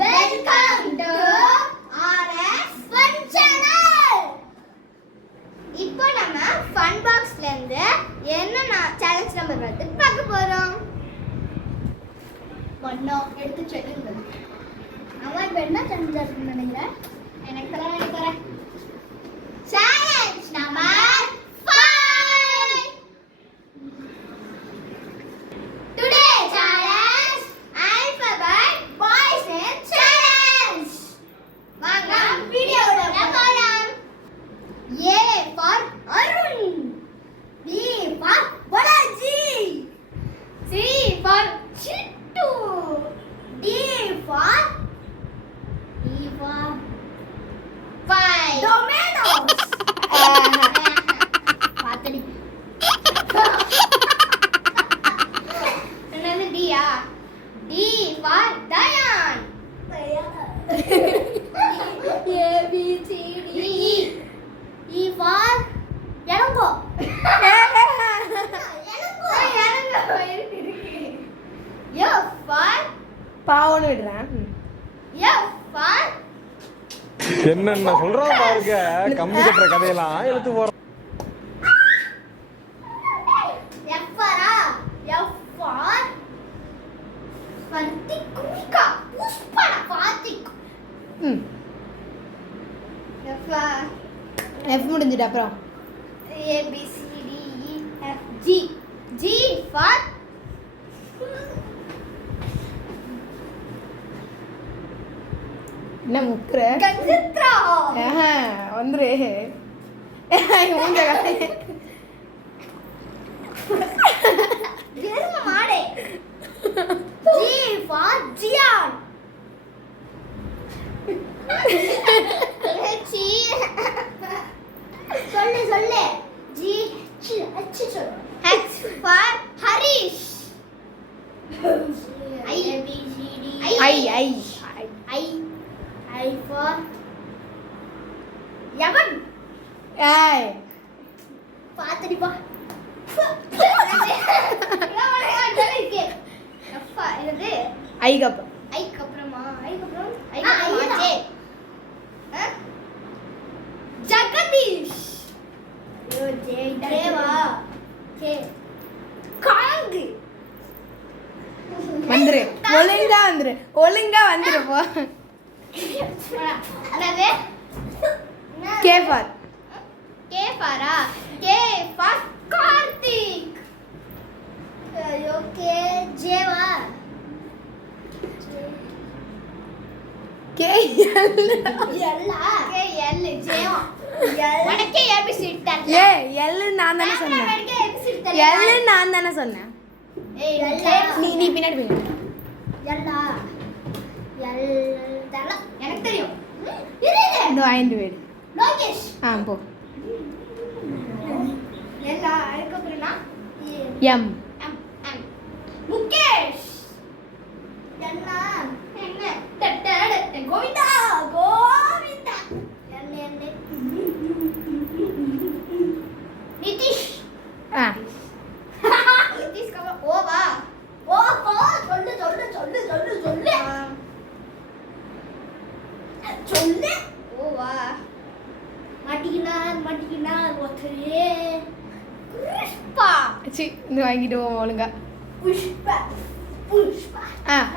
Welcome to RS fun channel. இப்போ நம்ம fun பாக்ஸ்ல இருந்து என்ன சேலஞ்ச் நம்பர் வந்து பார்க்க போறோம். ஒண்ணா எடுத்து செல்லுங்க. அவன் இப்ப என்ன சேலஞ்ச் இருக்குன்னு நினைக்கிறேன். எனக்கு தரேன். Challenge number 5. Today challenge alphabet boys name challenge. வாங்க வீடியோல போலாம். A for Arun, B for Balaji, C for situ, D for Domino's. பாத்தடி. என்னது டியா? D for Dayan. A B C D E for எலங்கோ. F for பாவன்னு விடுறேன். F for என்னென்ன சொல்றான் பாருங்க. கம்பி கட்டுற கதையெல்லாம் எடுத்து போறோம். எஃப் முடிஞ்சிட்டு அப்புறம் A B C D E F G. G for என்ன முக்குற கஞ்சித்ரா. வந்துரு மூஞ்ச எருமை மாடே. G for Jian. சொல்லு G H சொல்லு. H for Harish. I B C D I for Yavan. ஏய் பாத்தடி பா. என்னது ஐ கப் ஐக்கு அப்புறமா ஜே. ஜெகதீஷ். தேவா. காங்கு. வந்துரு ஒழுங்கா வந்துரு போ. என்னது கே ஃபார் கே ஃபாரா? K for Karthik. ஓகே ஜேவா. கே எல்லா கே எல் ஜேவா. உனக்கே ஏபிசிடி தெரியல. ஏ எல் நான் தானே சொன்னேன். உனக்கே ஏபிசிடி தெரியல. எல் நான் தானே சொன்னேன். ஏய் நீ பின்னாடி போய் எல்லா எல் தெரியல. எனக்கு தெரியும். இரு இந்த வாங்கிட்டு போயிடு. லோகேஷ். போ. எல்லா அதுக்கு அப்புறம்னா எம் முகேஷ். எல்லா என்ன கோவிந்தா. என்ன நிதிஷ். நிதிஷ் கவ ஓவா. ஓ சொல்லு ஓவா. மாட்டிக்கினார் ஒருத்தரே. புஷ்பா. சி இந்த வாங்கிட்டு போ ஒழுங்கா. புஷ்பா.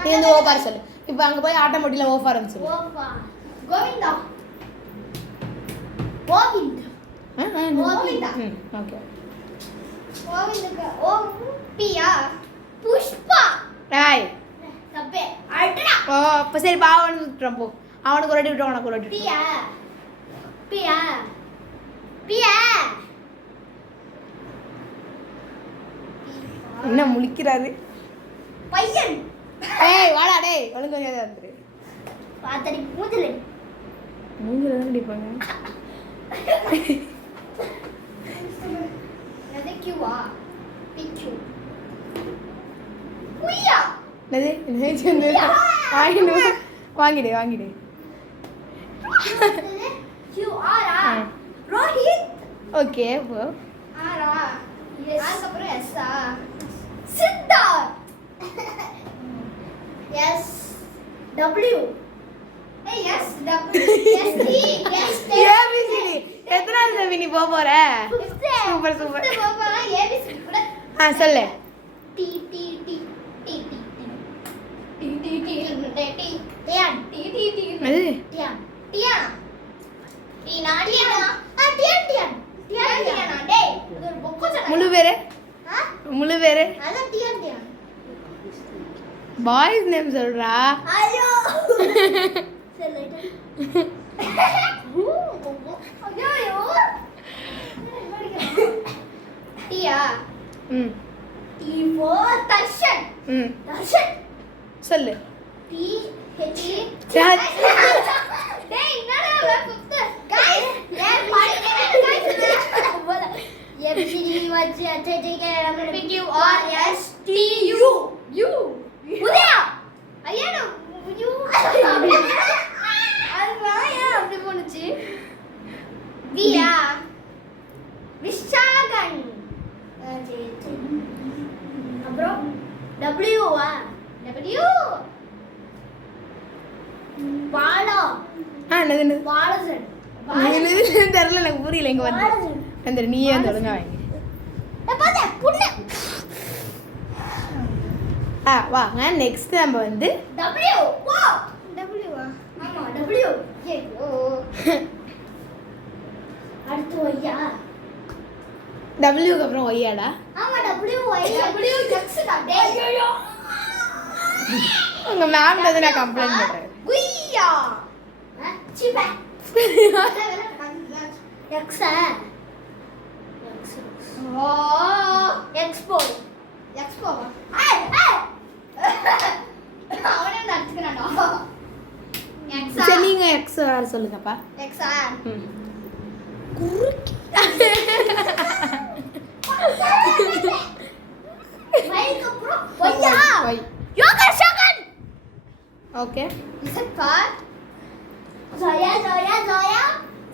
நீ வந்து ஓ பாரு சொல்லு. இப்போ அங்க போய் ஆட்டோமேட்டிக்கா ஓ ஃபார் சொல்லு. ஓவா. கோவிந்தா. கோவிந்த். கோவிந்தா. ஓகே. கோவிந்துக்கு ஓ பியா. புஷ்பா. டேய் தப்பே அடடா. ஓ அப்ப சரி பாவன்னு விட்டுறோம் போ. அவனுக்கு ஒரு அடி விட்டு உனக்கு ஒரு அடி விட்டு. பியா. என்ன முழிக்கிறாரு பையன். ஏய் வாடா டேய் ஒழுங்கா வந்துரு. பாத்தடி மூஞ்சில தான் அடிப்பாங்க. அது கியூவா. பிக்யூ. குய்யா. என்னது வாங்கிடு. கியூ ஆரா. ரோஹித். ஓகே போ. ஆரா. எஸ். அதுக்கப்புறம் எஸ்ஸா. Siddharth. S W. Yes, W. S T S T. A B C D எத்தனாவது தம்பி நீ போக போற சூப்பர் சூப்பர் போகலாம் ABC கூட. சொல்லு T T T T T T T T T Tian T T T அது Tian Tian Tina Tiana Tian Tian Tian Tiana டேய் இது ஒரு பொக்க சொன்னா முழு பேரு முழு பேரு அதான் Tian Tian பாய்ஸ் நேம் சொல்றா ஐயோ சரி ஐயோ டியா ம் டி for தர்ஷன் ம் தர்ஷன் சொல்லு T H சரி. டேய் என்னடா புத்த गाइस यार படிக்கவே गाइस ABCD வச்சு அச்சடிக்க Q R S T U U Udaya ஐயா U அது வாயா அப்படி போனுச்சு வியா விஷாகன் அப்புறம் W வா W பாலா என்னது பாலசன் என்னது தெரியல எனக்கு புரியல இங்க வந்து அந்த நீயே வந்து ஒழுங்கா வாங்க பாத்தே புண்ணு வாங்க நெக்ஸ்ட் நம்ம வந்து W வா W வா ஆமா W ஐயோ அடுத்து ஒய்யா டபிள்யூக்கு அப்புறம் ஒய்யாடா ஆமா W Y W X டா டேய் ஐயோ உங்க மேம் வந்து நான் கம்ப்ளைண்ட் பண்றேன் குய்யா சிபா X ஓ எக்ஸ்போ எக்ஸ்போ ஏய் ஏய் அவனே நடிச்சுக்கறானோ எக்ஸா சரி நீங்க எக்ஸ் சொல்லுங்கப்பா எக்ஸா குறுக்கி மைக் அப்புறம் ஒய்யா ஒய் யோகா ஷோகன் okay Z for Zoya Zoya Zoya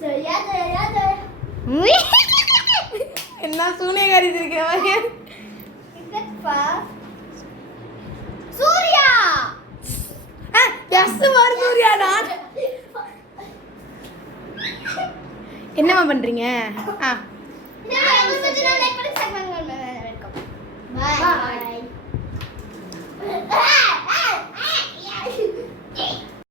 Zoya Zoya Zoya என்ன சூனியக்காரி இருக்கீங்க இசட் பார் சூர்யா எஸ் வர சூர்யாடா என்னம்மா பண்றீங்க இந்த வீடியோ உங்களுக்கு பிடிச்சிருந்தா லைக் பண்ணி சப்ஸ்கிரைப் பண்ணுங்க. பாய்.